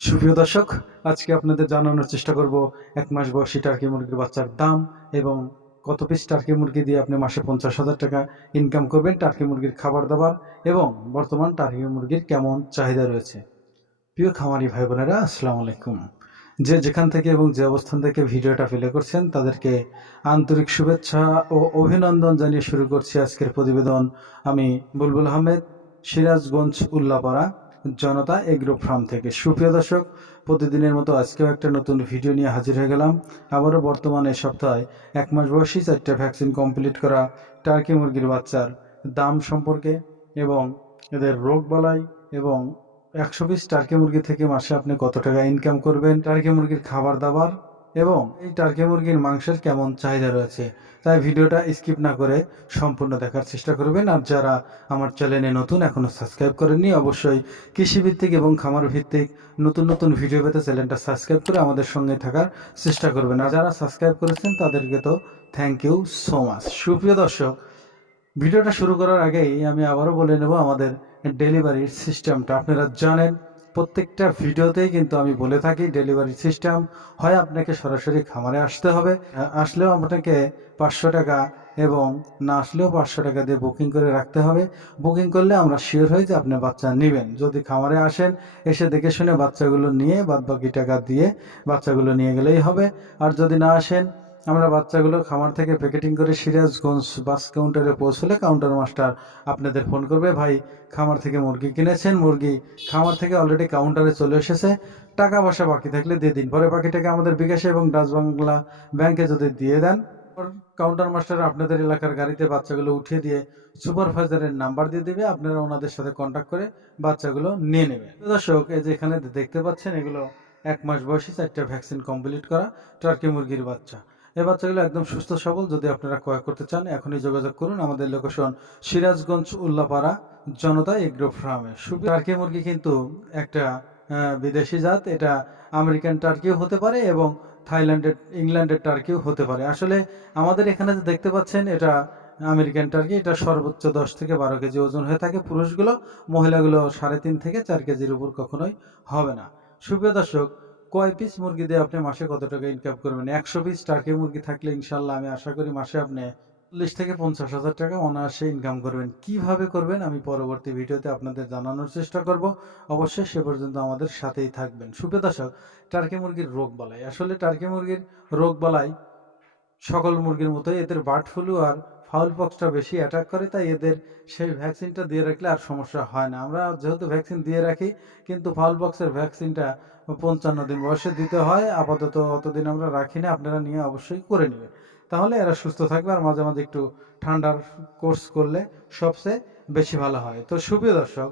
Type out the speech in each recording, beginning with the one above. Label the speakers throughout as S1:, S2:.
S1: সুপ্রিয় দর্শক, আজকে আপনাদের জানানোর চেষ্টা করব এক মাস বয়সী টার্কি মুরগির বাচ্চার দাম এবং কত পিস টার্কি মুরগি দিয়ে আপনি মাসে পঞ্চাশ হাজার টাকা ইনকাম করবেন টার্কি মুরগির খাবার দাবার এবং বর্তমান টার্কি মুরগির কেমন চাহিদা রয়েছে। প্রিয় খামারি ভাই বোনেরা, আসসালামু আলাইকুম। যে যেখান থেকে এবং যে অবস্থান থেকে ভিডিওটা প্লে করছেন, তাদেরকে আন্তরিক শুভেচ্ছা ও অভিনন্দন জানিয়ে শুরু করছি আজকের প্রতিবেদন। আমি বুলবুল আহমেদ, সিরাজগঞ্জ উল্লাপাড়া। জনতা এগ্রো ফার্ম থেকে। সুপ্রিয় দর্শক, প্রতিদিনের মতো আজকেও একটা নতুন ভিডিও নিয়ে হাজির হয়ে গেলাম। আবারও বর্তমানে সপ্তাহে এক মাস বয়সী চারটা ভ্যাকসিন কমপ্লিট করা টার্কি মুরগির বাচ্চার দাম সম্পর্কে এবং এদের রোগ বালাই এবং একশো পিস টার্কি মুরগি থেকে মাসে আপনি কত টাকা ইনকাম করবেন? টার্কি মুরগির খাবার দাবার এবং এই টার্কি মুরগির মাংসের কেমন চাহিদা রয়েছে, তাই ভিডিওটা স্কিপ না করে সম্পূর্ণ দেখার চেষ্টা করবেন। আর যারা আমার চ্যানেলে নতুন এখনও সাবস্ক্রাইব করেননি, অবশ্যই কৃষিভিত্তিক এবং খামার ভিত্তিক নতুন নতুন ভিডিও পেতে চ্যানেলটা সাবস্ক্রাইব করে আমাদের সঙ্গে থাকার চেষ্টা করবেন। আর যারা সাবস্ক্রাইব করেছেন, তাদেরকে তো থ্যাংক ইউ সো মাচ সুপ্রিয় দর্শক, ভিডিওটা শুরু করার আগেই আমি আবারও বলে নেব আমাদের ডেলিভারির সিস্টেমটা। আপনারা জানেন প্রত্যেকটা ভিডিওতেই কিন্তু আমি বলে থাকি ডেলিভারি সিস্টেম হয় আপনাকে সরাসরি খামারে আসতে হবে। আসলেও আপনাকে পাঁচশো টাকা এবং না আসলেও পাঁচশো টাকা দিয়ে বুকিং করে রাখতে হবে। বুকিং করলে আমরা শিওর হই যে আপনি বাচ্চা নেবেন। যদি খামারে আসেন, এসে দেখে শুনে বাচ্চাগুলো নিয়ে বাদ বাকি টাকা দিয়ে বাচ্চাগুলো নিয়ে গেলেই হবে। আর যদি না আসেন আমরা বাচ্চাগুলো খামার থেকে প্যাকেটিং করে সিরাজগঞ্জ বাস কাউন্টারে পৌঁছলে কাউন্টার মাস্টার আপনাদের ফোন করবে, ভাই, খামার থেকে মুরগি কিনেছেন, মুরগি খামার থেকে অলরেডি কাউন্টারে চলে এসেছে, টাকা পয়সা বাকি থাকলে দিয়ে দিন। পরে বাকি টাকা আমাদের বিকাশে এবং ডাচ বাংলা ব্যাংকে যদি দিয়ে দেন, কাউন্টার মাস্টার আপনাদের এলাকার গাড়িতে বাচ্চাগুলো উঠিয়ে দিয়ে সুপারভাইজারের নাম্বার দিয়ে দিবে, আপনারা ওনাদের সাথে কন্ট্যাক্ট করে বাচ্চাগুলো নিয়ে নেবেন দর্শক, এই যে এখানে দেখতে পাচ্ছেন, এগুলো এক মাস বয়সী চারটা ভ্যাকসিন কমপ্লিট করা টার্কি মুরগির বাচ্চা। এই বাচ্চাগুলো একদম সুস্থ সবল। যদি আপনারা ক্রয় করতে চান, এখনই যোগাযোগ করুন। আমাদের লোকেশন সিরাজগঞ্জ উল্লাপাড়া জনতা এগ্রো ফার্মে। টার্কি মুরগি কিন্তু একটা বিদেশি জাত। এটা আমেরিকান টার্কিও হতে পারে এবং থাইল্যান্ডের, ইংল্যান্ডের টার্কিও হতে পারে। আসলে আমাদের এখানে যে দেখতে পাচ্ছেন, এটা আমেরিকান টার্কি। এটা সর্বোচ্চ দশ থেকে বারো কেজি ওজন হয়ে থাকে। পুরুষগুলো, মহিলাগুলো সাড়ে তিন থেকে চার কেজির উপর কখনোই হবে না। সুপ্রিয় দর্শক কয় পিস মুরগি দিয়ে আপনি মাসে কত টাকা ইনকাম করবেন? একশো পিস টার্কি মুরগি থাকলে ইনশাল্লাহ আমি আশা করি মাসে আপনি চল্লিশ থেকে পঞ্চাশ হাজার টাকা অনায়াসে ইনকাম করবেন। কীভাবে করবেন আমি পরবর্তী ভিডিওতে আপনাদের জানানোর চেষ্টা করব। অবশ্যই সে পর্যন্ত আমাদের সাথেই থাকবেন। সুপ্রিয় দর্শক টার্কি মুরগির রোগ বালাই আসলে টার্কি মুরগির রোগ বালাই সকল মুরগির মতোই। এদের বার্ড ফ্লু আর ফাউল পক্সটা বেশি অ্যাটাক করে, তাই এদের সেই ভ্যাকসিনটা দিয়ে রাখলে আর সমস্যা হয় না। আমরা যেহেতু ভ্যাকসিন দিয়ে রাখি, কিন্তু ফাউল পক্সের ভ্যাকসিনটা পঞ্চান্ন দিন বয়সে দিতে হয়। আপাতত অতদিন আমরা রাখি না, আপনারা নিয়ে অবশ্যই করে নেবেন। তাহলে এরা সুস্থ থাকবে আর মাঝে মাঝে একটু ঠান্ডার কোর্স করলে সবচেয়ে বেশি ভালো হয়। তো সুপ্রিয় দর্শক,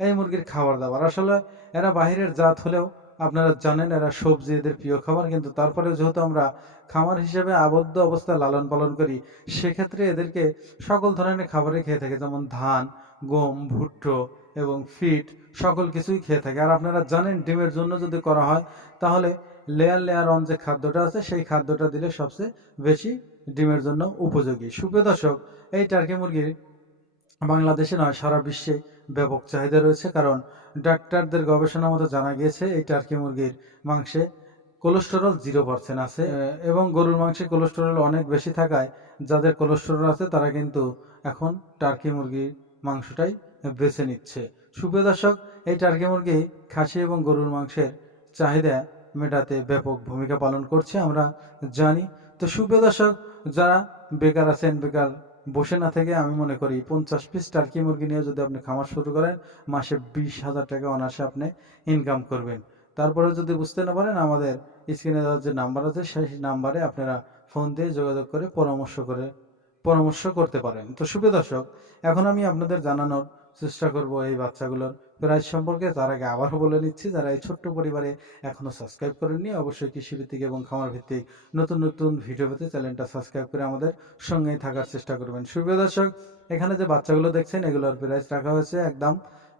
S1: এই মুরগির খাবার দাবার। আসলে এরা বাহিরের জাত হলেও আপনারা জানেন এরা সবজি, এদের প্রিয় খাবার। কিন্তু তারপরে যেহেতু আমরা খামার হিসেবে আবদ্ধ অবস্থায় লালন পালন করি, সেক্ষেত্রে এদেরকে সকল ধরনের খাবারই খেয়ে থাকে। যেমন ধান, গম, ভুট্টো এবং ফিট, সকল কিছুই খেয়ে থাকে। আর আপনারা জানেন, ডিমের জন্য যদি করা হয়, তাহলে লেয়ার লেয়ার অন যে খাদ্যটা আছে, সেই খাদ্যটা দিলে সবচেয়ে বেশি ডিমের জন্য উপযোগী। সুপ্রিয় দর্শক, এই টার্কি মুরগির বাংলাদেশে নয়, সারা বিশ্বে ব্যাপক চাহিদা রয়েছে, কারণ ডাক্তারদের গবেষণা মতো জানা গিয়েছে, এই টার্কি মুরগির মাংসে কোলেস্টেরল জিরো পার্সেন্ট আছে, এবং গরুর মাংসে কোলেস্টেরল অনেক বেশি থাকায়, যাদের কোলেস্টেরল আছে, তারা কিন্তু এখন টার্কি মুরগির মাংসটাই বেছে নিচ্ছে। সুপ্রিয় দর্শক, এই টার্কি মুরগি খাসি এবং গরুর মাংসের চাহিদা মেটাতে ব্যাপক ভূমিকা পালন করছে, আমরা জানি। তো সুপ্রিয় দর্শক, যারা বেকার আছেন, বেকার বসে না থেকে, আমি মনে করি পঞ্চাশ পিস টার্কি মুরগি নিয়ে যদি আপনি খামার শুরু করেন, মাসে বিশ হাজার টাকা অনায়াসে আপনি ইনকাম করবেন। তারপরে যদি বুঝতে না পারেন, আমাদের স্ক্রিনে দেওয়ার যে নাম্বার আছে, সেই নাম্বারে আপনারা ফোন দিয়ে যোগাযোগ করে পরামর্শ করে পরামর্শ করতে পারেন। তো সুপ্রিয় দর্শক, এখন আমি আপনাদের জানানোর চেষ্টা করব এই বাচ্চাগুলোর প্রাইস সম্পর্কে। তার আগে আবারও বলে নিচ্ছি, যারা এই ছোট্ট পরিবারে এখনও সাবস্ক্রাইব করেননি, অবশ্যই কৃষিভিত্তিক এবং খামার ভিত্তিক নতুন নতুন ভিডিও পেতে চ্যানেলটা সাবস্ক্রাইব করে আমাদের সঙ্গেই থাকার চেষ্টা করবেন। সুপ্রিয় দর্শক, এখানে যে বাচ্চাগুলো দেখছেন, এগুলোর প্রাইস রাখা হয়েছে একদম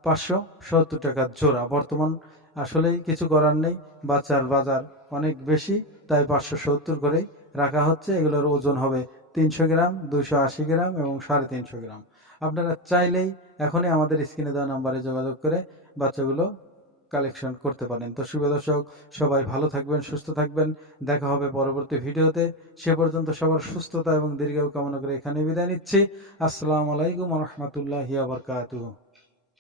S1: পাঁচশো সত্তর টাকা জোড়া। বর্তমান আসলেই কিছু করার নেই, বাচ্চার বাজার অনেক বেশি, তাই পাঁচশো সত্তর করেই রাখা হচ্ছে। এগুলোর ওজন হবে তিনশো গ্রাম, দুশো আশি গ্রাম এবং সাড়ে তিনশো গ্রাম। আপনারা চাইলেই এখনই আমাদের স্ক্রিনে দেওয়া নাম্বারে যোগাযোগ করে বাচ্চাগুলো কালেকশন করতে পারেন। তো শুভ দর্শক, সবাই ভালো থাকবেন, সুস্থ থাকবেন। দেখা হবে পরবর্তী ভিডিওতে। সে পর্যন্ত সবার সুস্থতা এবং দীর্ঘায়ু কামনা করে এখানে বিদায় নিচ্ছি। আসসালামু আলাইকুম রহমতুল্লাহ আবরকাতুহ